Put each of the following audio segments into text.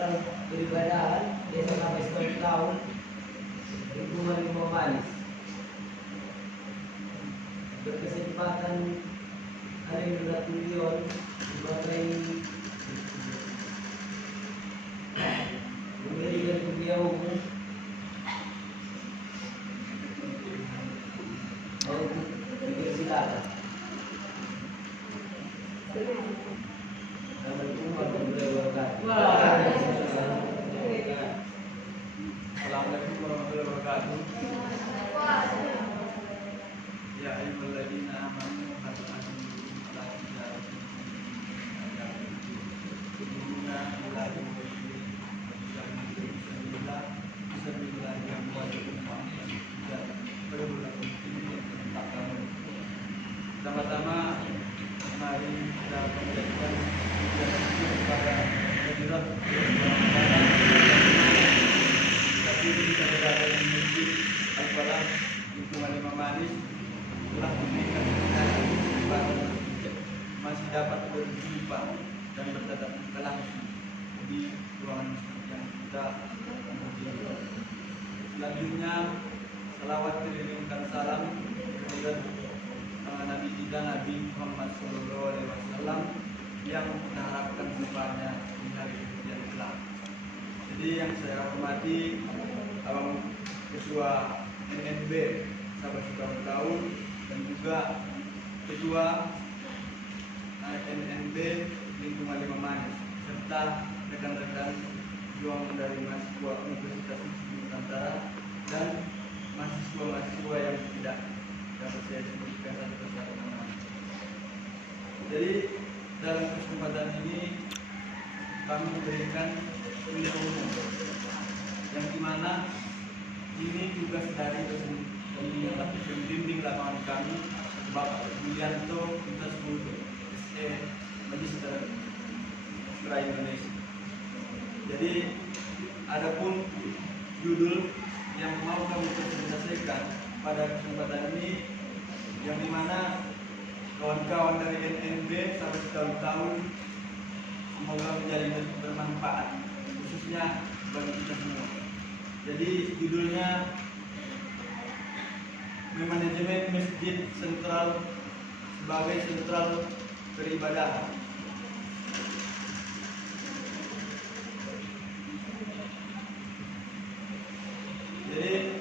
sentral peribadahan desa sampai setahun tahun lingkungan Limau Manis berkesempatan hari Nuratulion sebagai memberikan kuliah umum untuk dipersilakan. Assalamualaikum warahmatullahi wabarakatuh. Assalamualaikum warahmatullahi wabarakatuh. Ya ayyuhalladzina amanu pertama-tama mari kita menjadikan kepada hadirat tapi kita berada di masjid Al-Falah lingkungan Limau Manis telah memberikan kepada masih dapat berjumpa dan bertatap muka langsung di ruangan yang kita menuju. Selanjutnya salawat kirimkan salam kepada Nabi kita Nabi Muhammad SAW yang kita harapkan semuanya di hari yang kelak. Jadi yang saya hormati Abang Ketua NNB Sahabat Tahun dan juga Ketua NNB Lingkungan Limau Manis serta rekan-rekan juang dari mahasiswa Universitas Nusantara dan mahasiswa-mahasiswa yang tidak dapat saya sebutkan satu persatu namanya. Jadi dalam kesempatan ini kami memberikan kuliah umum yang dimana ini tugas dari pembimbing lapangan kami Bapak Yulianto kita sebut SE Magister Sastra Indonesia. Jadi adapun judul yang mau kami presentasikan pada kesempatan ini yang dimana kawan-kawan dari NNB sampai setahun semoga menjadi bermanfaat khususnya bagi kita semua. Jadi judulnya Manajemen Masjid Sentral sebagai sentral peribadahan. Jadi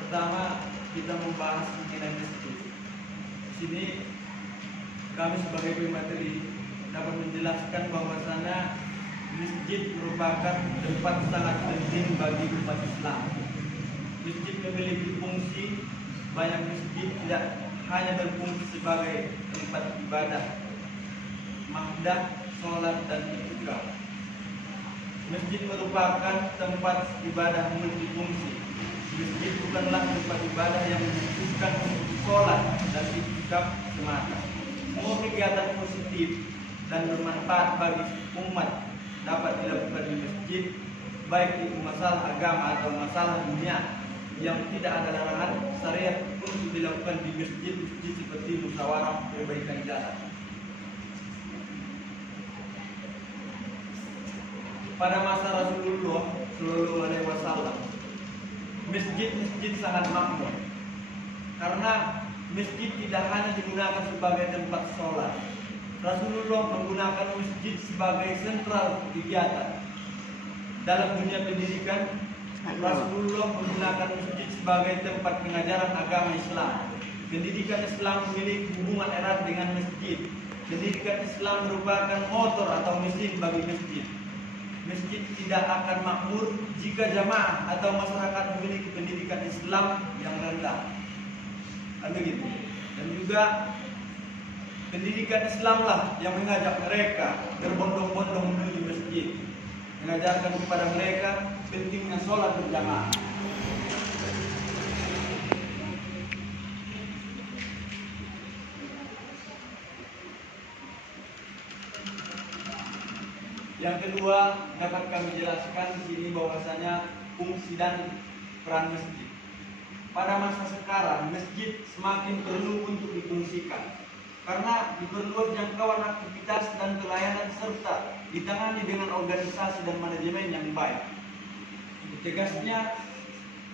pertama kita membahas mengenai masjid. Di sini kami sebagai pemateri dapat menjelaskan bahwasanya masjid merupakan tempat sangat penting bagi umat Islam. Masjid memiliki fungsi, banyak masjid tidak hanya berfungsi sebagai tempat ibadah, mahdah, sholat dan itikaf. Masjid merupakan tempat ibadah multifungsi. Masjid bukanlah tempat ibadah yang dikhususkan untuk sholat dan itikaf semata. Semua kegiatan positif dan bermanfaat bagi umat dapat dilakukan di masjid, baik itu masalah agama atau masalah dunia yang tidak ada larangan syariat untuk dilakukan di masjid-masjid seperti musyawarah perbaikan jalan. Pada masa Rasulullah Shallallahu Alaihi Wasallam, masjid-masjid sangat makmur karena masjid tidak hanya digunakan sebagai tempat sholat. Rasulullah menggunakan masjid sebagai sentral kegiatan. Dalam dunia pendidikan, Rasulullah menggunakan masjid sebagai tempat pengajaran agama Islam. Pendidikan Islam memiliki hubungan erat dengan masjid. Pendidikan Islam merupakan motor atau mesin bagi masjid. Masjid tidak akan makmur jika jamaah atau masyarakat memiliki pendidikan Islam yang rendah. Begitu. Dan juga pendidikan Islamlah yang mengajak mereka berbondong-bondong menuju masjid, mengajarkan kepada mereka pentingnya sholat berjamaah. Yang kedua, dapat kami jelaskan di sini bahwasanya fungsi dan peran masjid. Pada masa sekarang, masjid semakin perlu untuk difungsikan karena diperluas jangkauan aktivitas dan pelayanan serta ditangani dengan organisasi dan manajemen yang baik. Tegasnya,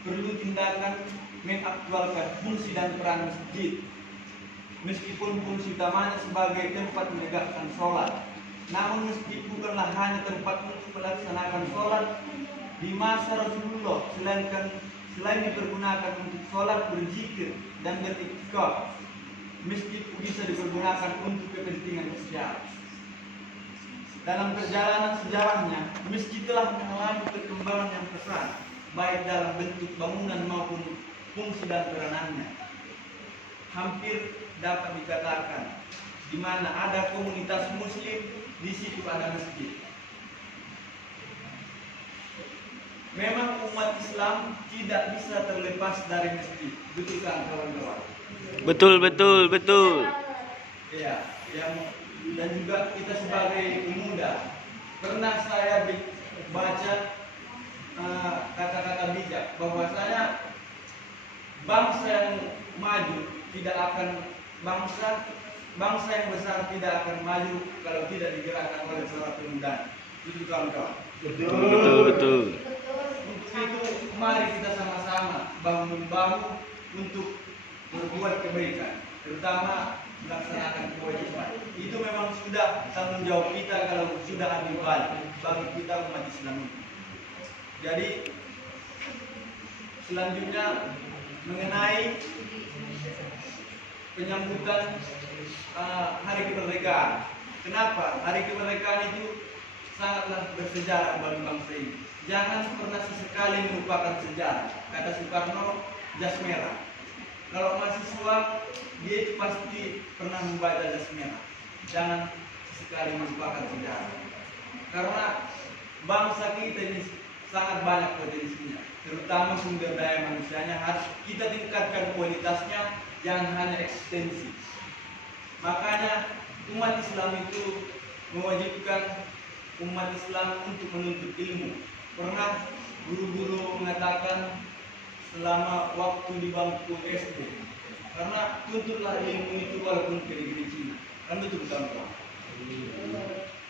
perlu tindakan mengaktualkan fungsi dan peran masjid. Meskipun fungsi utamanya sebagai tempat menegakkan sholat, namun masjid bukanlah hanya tempat untuk melaksanakan sholat. Di masa Rasulullah, selain dipergunakan untuk sholat, berzikir, dan beriktikaf, masjid bisa dipergunakan untuk kepentingan sosial. Dalam perjalanan sejarahnya, masjid telah mengalami perkembangan yang pesat, baik dalam bentuk bangunan maupun fungsi dan peranannya. Hampir dapat dikatakan, di mana ada komunitas muslim, di situ ada masjid. Memang umat Islam tidak bisa terlepas dari masjid, betul kan kawan-kawan? Betul. Ya, dan juga kita sebagai pemuda, pernah saya baca kata-kata bijak bahwasanya bangsa yang maju tidak akan bangsa yang besar tidak akan maju kalau tidak digerakkan oleh seorang pemuda. Itu kawan-kawan. Betul. Untuk itu mari kita sama-sama bahu-membahu untuk berbuat kebaikan, terutama melaksanakan kewajiban. Itu memang sudah tanggung jawab kita kalau sudah ambil balik bagi kita umat Islam ini. Jadi selanjutnya mengenai penyambutan Hari Kemerdekaan. Kenapa? Hari Kemerdekaan itu sangatlah bersejarah bagi bangsa ini. Jangan pernah sesekali melupakan sejarah. Kata Soekarno, jas merah. Kalau mahasiswa, dia itu pasti pernah membaca jas merah. Jangan sesekali melupakan sejarah. Karena bangsa kita ini sangat banyak potensinya, terutama sumber daya manusianya harus kita tingkatkan kualitasnya, jangan hanya eksistensi. Makanya umat Islam itu mewajibkan umat Islam untuk menuntut ilmu. Pernah guru-guru mengatakan selama waktu di bangku SD, karena tuntutlah ilmu itu walaupun ke negeri Cina. Kan betul kan?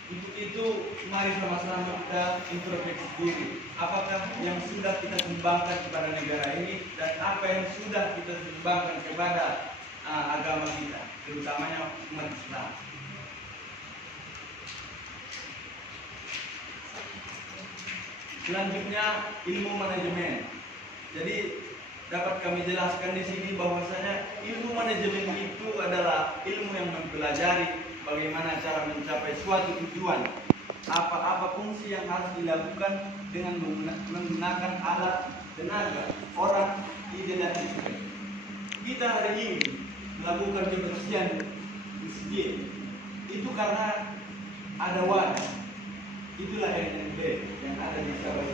Untuk itu mari sama-sama kita introspeksi diri. Apakah yang sudah kita sumbangkan kepada negara ini dan apa yang sudah kita sumbangkan kepada agama kita, terutamanya umat Islam. Selanjutnya ilmu manajemen. Jadi dapat kami jelaskan di sini bahwasanya ilmu manajemen itu adalah ilmu yang mempelajari bagaimana cara mencapai suatu tujuan, apa fungsi yang harus dilakukan dengan menggunakan alat, tenaga, orang, ide dan sistem. Kita hari ini melakukan kebersihan masjid itu karena ada wadah. Itulah NNB yang ada di Sabah.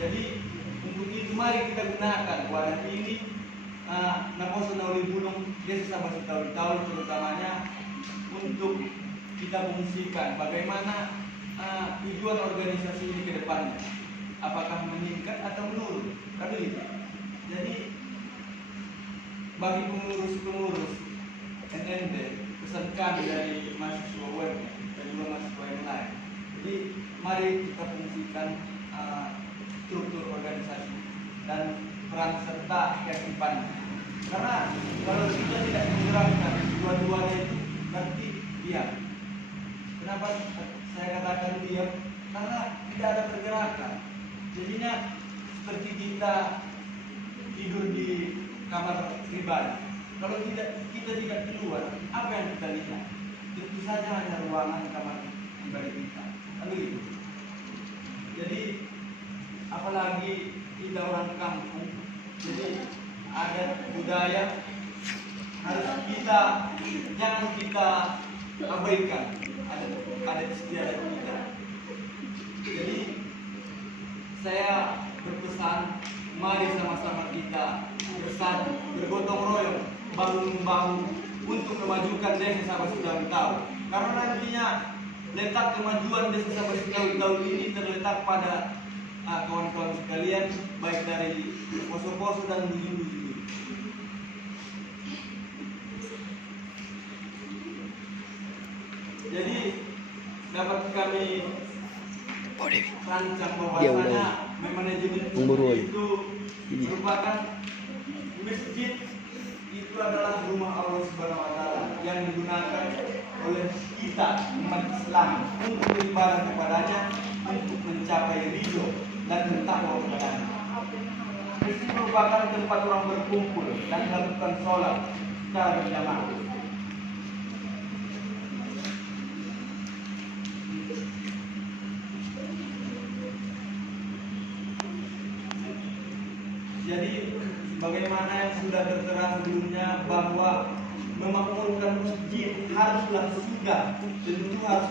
Jadi untuk itu mari kita gunakan wadah ini. Naposo Nauli Bulung Desa Sabah tahun terutamanya untuk kita fungsikan bagaimana tujuan organisasi ini ke depannya, apakah meningkat atau menurun, kan begitu. Jadi bagi pengurus NNB, pesan kami dari mahasiswa web dan juga mahasiswa yang lain. Jadi mari kita fungsikan struktur organisasi dan peran serta kehidupannya. Karena kalau kita tidak menggerakkan dua-duanya itu berarti diam. Kenapa saya katakan diam? Karena tidak ada pergerakan. Jadinya seperti kita tidur di kamar pribadi. Kalau kita tidak keluar, apa yang kita lihat? Tentu saja hanya ruangan kamar pribadi kita. Lalu itu. Jadi apalagi kita orang kampung, jadi adat budaya harus jangan kita abaikan adat istiadat kita. Jadi saya berpesan, mari sama-sama kita bersatu, bergotong royong, bahu-membahu untuk memajukan desa Sabah Sudawitau. Karena nantinya letak kemajuan desa Sabah Sudawitau ini terletak pada kawan-kawan sekalian, baik dari poso-poso dan bujur-bujur. Jadi dapat kami rancang Dia bahwasanya udah manajemen memburuan. itu merupakan masjid itu adalah rumah Allah Subhanahu wa taala yang digunakan oleh kita umat Islam untuk beribadah kepadanya, untuk mencapai ridho dan bertakwa kepadanya. Masjid merupakan tempat orang berkumpul dan melakukan sholat secara berjamaah. Jadi bagaimana yang sudah tertera sebelumnya bahwa memakmurkan masjid haruslah sudah tentu harus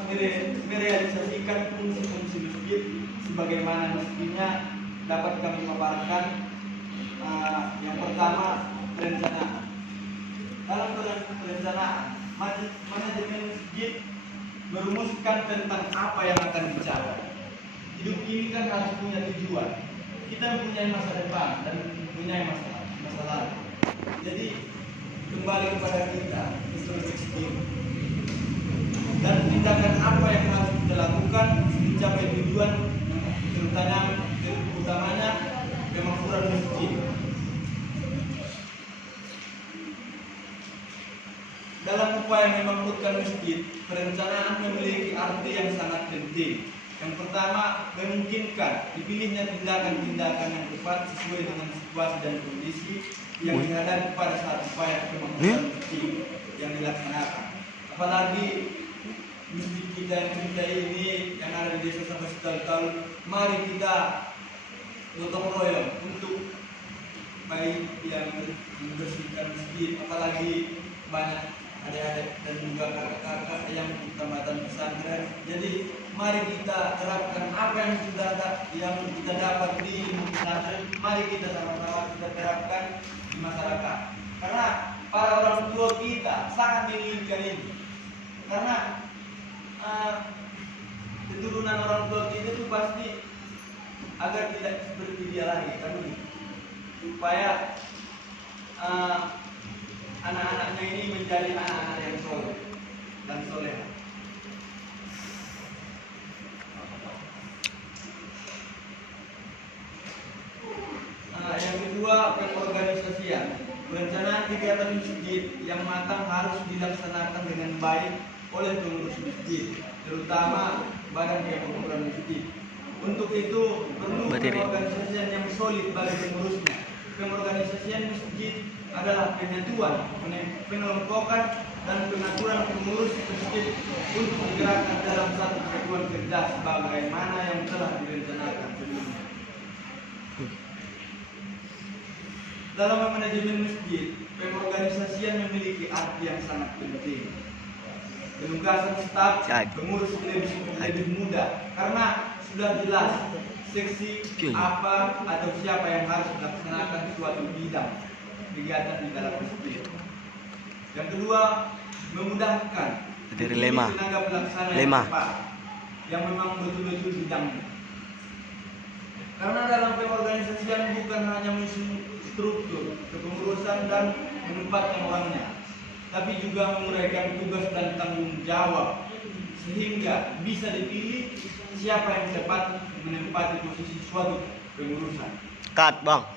merealisasikan fungsi-fungsi masjid sebagaimana mestinya dapat kami paparkan. Yang pertama, perencanaan. Dalam perencanaan, manajemen masjid merumuskan tentang apa yang akan dicapai. Hidup ini kan harus punya tujuan. Kita mempunyai masa depan dan mempunyai masa lalu. Jadi kembali kepada kita, masjid dan tindakan apa yang harus kita lakukan mencapai tujuan, utamanya pemakmuran masjid. Dalam upaya memakmurkan masjid, perencanaan memiliki arti yang sangat penting. Yang pertama, memungkinkan dipilihnya tindakan-tindakan yang tepat sesuai dengan situasi dan kondisi yang dihadapi pada saat upaya pemakmuran masjid yang dilaksanakan. Apalagi masjid kita yang kita ini yang ada di desa sampai setahun, mari kita gotong royong untuk baik yang membersihkan masjid, apalagi banyak adik-adik dan juga kakak-kakak yang tamatan pesantren. Jadi mari kita terapkan apa yang kita dapat di pesantren, mari kita sama-sama kita terapkan di masyarakat. Karena para orang tua kita sangat menginginkan ini. Karena keturunan orang tua kita itu pasti agar tidak seperti dia lagi, kan begitu. Supaya anak-anaknya ini menjadi anak-anak yang soleh dan soleha. Yang kedua, pengorganisasian. Perencanaan kegiatan masjid yang matang harus dilaksanakan dengan baik oleh pengurus masjid, terutama badan pemakmuran masjid. Untuk itu perlu pengorganisasian yang solid bagi pengurusnya. Pengorganisasian masjid adalah penyatuan, pengelompokan dan pengaturan pengurus masjid untuk digerakkan dalam satu kesatuan kerja sebagaimana yang telah direncanakan sebelumnya. Dalam manajemen masjid, pengorganisasian memiliki arti yang sangat penting. Penugasan staf pengurus lebih mudah karena sudah jelas seksi apa atau siapa yang harus melaksanakan suatu bidang kegiatan di dalam masjid. Yang kedua, memudahkan tenaga pelaksana yang tepat, yang memang betul-betul bidangnya. Karena dalam pengorganisasian bukan hanya menyusun struktur, kepengurusan dan menempatkan orangnya, tapi juga menguraikan tugas dan tanggung jawab sehingga bisa dipilih siapa yang tepat menempati posisi suatu pengurusan. Cut, Bang.